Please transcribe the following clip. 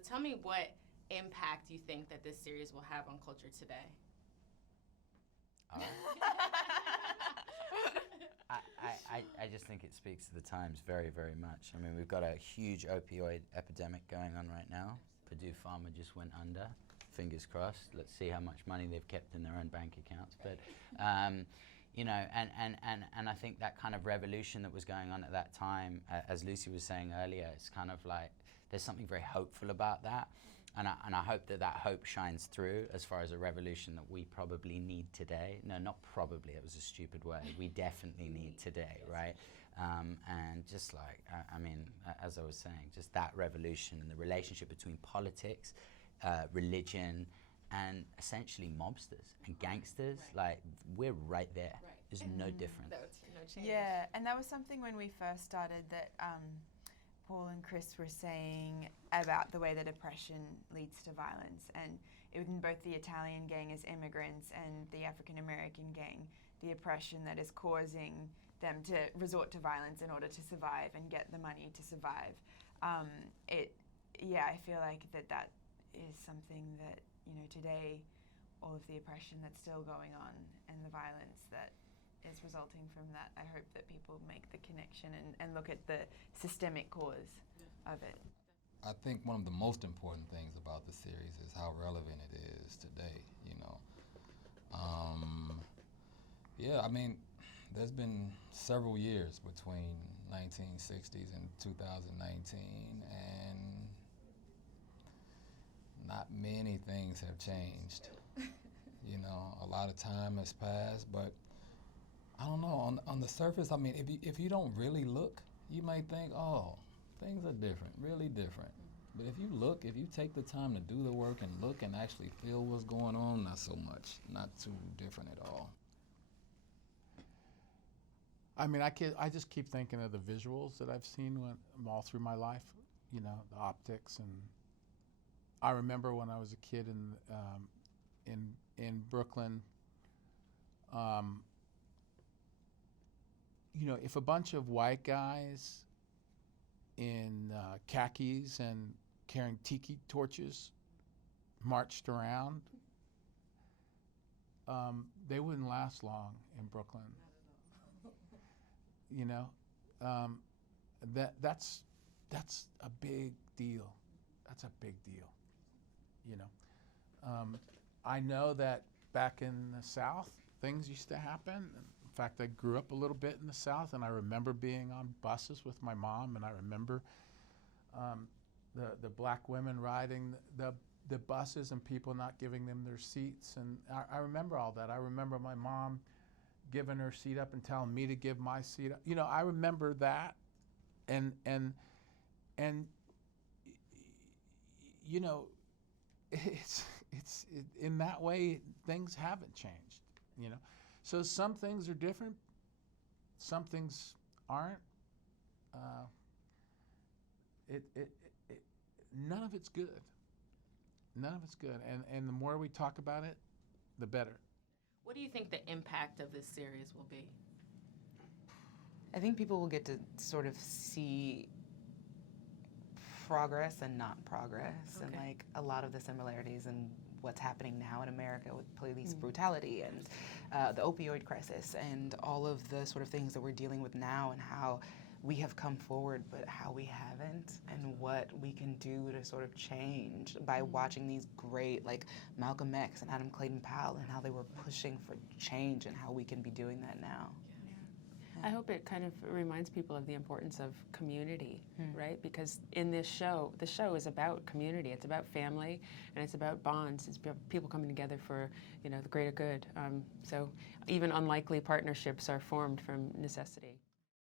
So tell me what impact you think that this series will have on culture today. I just think it speaks to the times very, very much. I mean, we've got a huge opioid epidemic going on right now. Purdue Pharma just went under. Fingers crossed. Let's see how much money they've kept in their own bank accounts. But, you know, and I think that kind of revolution that was going on at that time, as Lucy was saying earlier, it's kind of like there's something very hopeful about that. And I hope that that hope shines through as far as a revolution that we probably need today. No, not probably, it was a stupid word. We definitely need today, right? And just like, I mean, as I was saying, just that revolution and the relationship between politics, religion, and essentially mobsters and gangsters, like, we're right there. There's no difference. No change. Yeah, and that was something when we first started that Paul and Chris were saying about the way that oppression leads to violence, and in both the Italian gang as immigrants and the African American gang, the oppression that is causing them to resort to violence in order to survive and get the money to survive. I feel like that is something that, you know, today, all of the oppression that's still going on and the violence that is resulting from that, I hope that people make the connection and look at the systemic cause of it. I think one of the most important things about the series is how relevant it is today, you know. Yeah, I mean, there's been several years between 1960s and 2019, and not many things have changed. You know, a lot of time has passed, but I don't know, on the surface, I mean, if you don't really look, you might think, oh, things are different, really different. But if you look, if you take the time to do the work and look and actually feel what's going on, not so much, not too different at all. I mean, I just keep thinking of the visuals that I've seen all through my life, you know, the optics. And I remember when I was a kid in Brooklyn, you know, if a bunch of white guys in khakis and carrying tiki torches marched around, they wouldn't last long in Brooklyn. You know, that's a big deal. That's a big deal. You know, I know that back in the South, things used to happen. In fact, I grew up a little bit in the South, and I remember being on buses with my mom, and I remember the black women riding the buses and people not giving them their seats. And I remember all that. I remember my mom giving her seat up and telling me to give my seat up. You know, I remember that. And you know, it's in that way, things haven't changed, you know. So some things are different, some things aren't. None of it's good. None of it's good. And the more we talk about it, the better. What do you think the impact of this series will be? I think people will get to sort of see progress and not progress, and like a lot of the similarities in what's happening now in America with police brutality and the opioid crisis and all of the sort of things that we're dealing with now, and how we have come forward but how we haven't, and what we can do to sort of change by watching these great, like Malcolm X and Adam Clayton Powell, and how they were pushing for change, and how we can be doing that now. I hope it kind of reminds people of the importance of community, right? Because in this show, the show is about community. It's about family, and it's about bonds. It's people coming together for, you know, the greater good. So even unlikely partnerships are formed from necessity.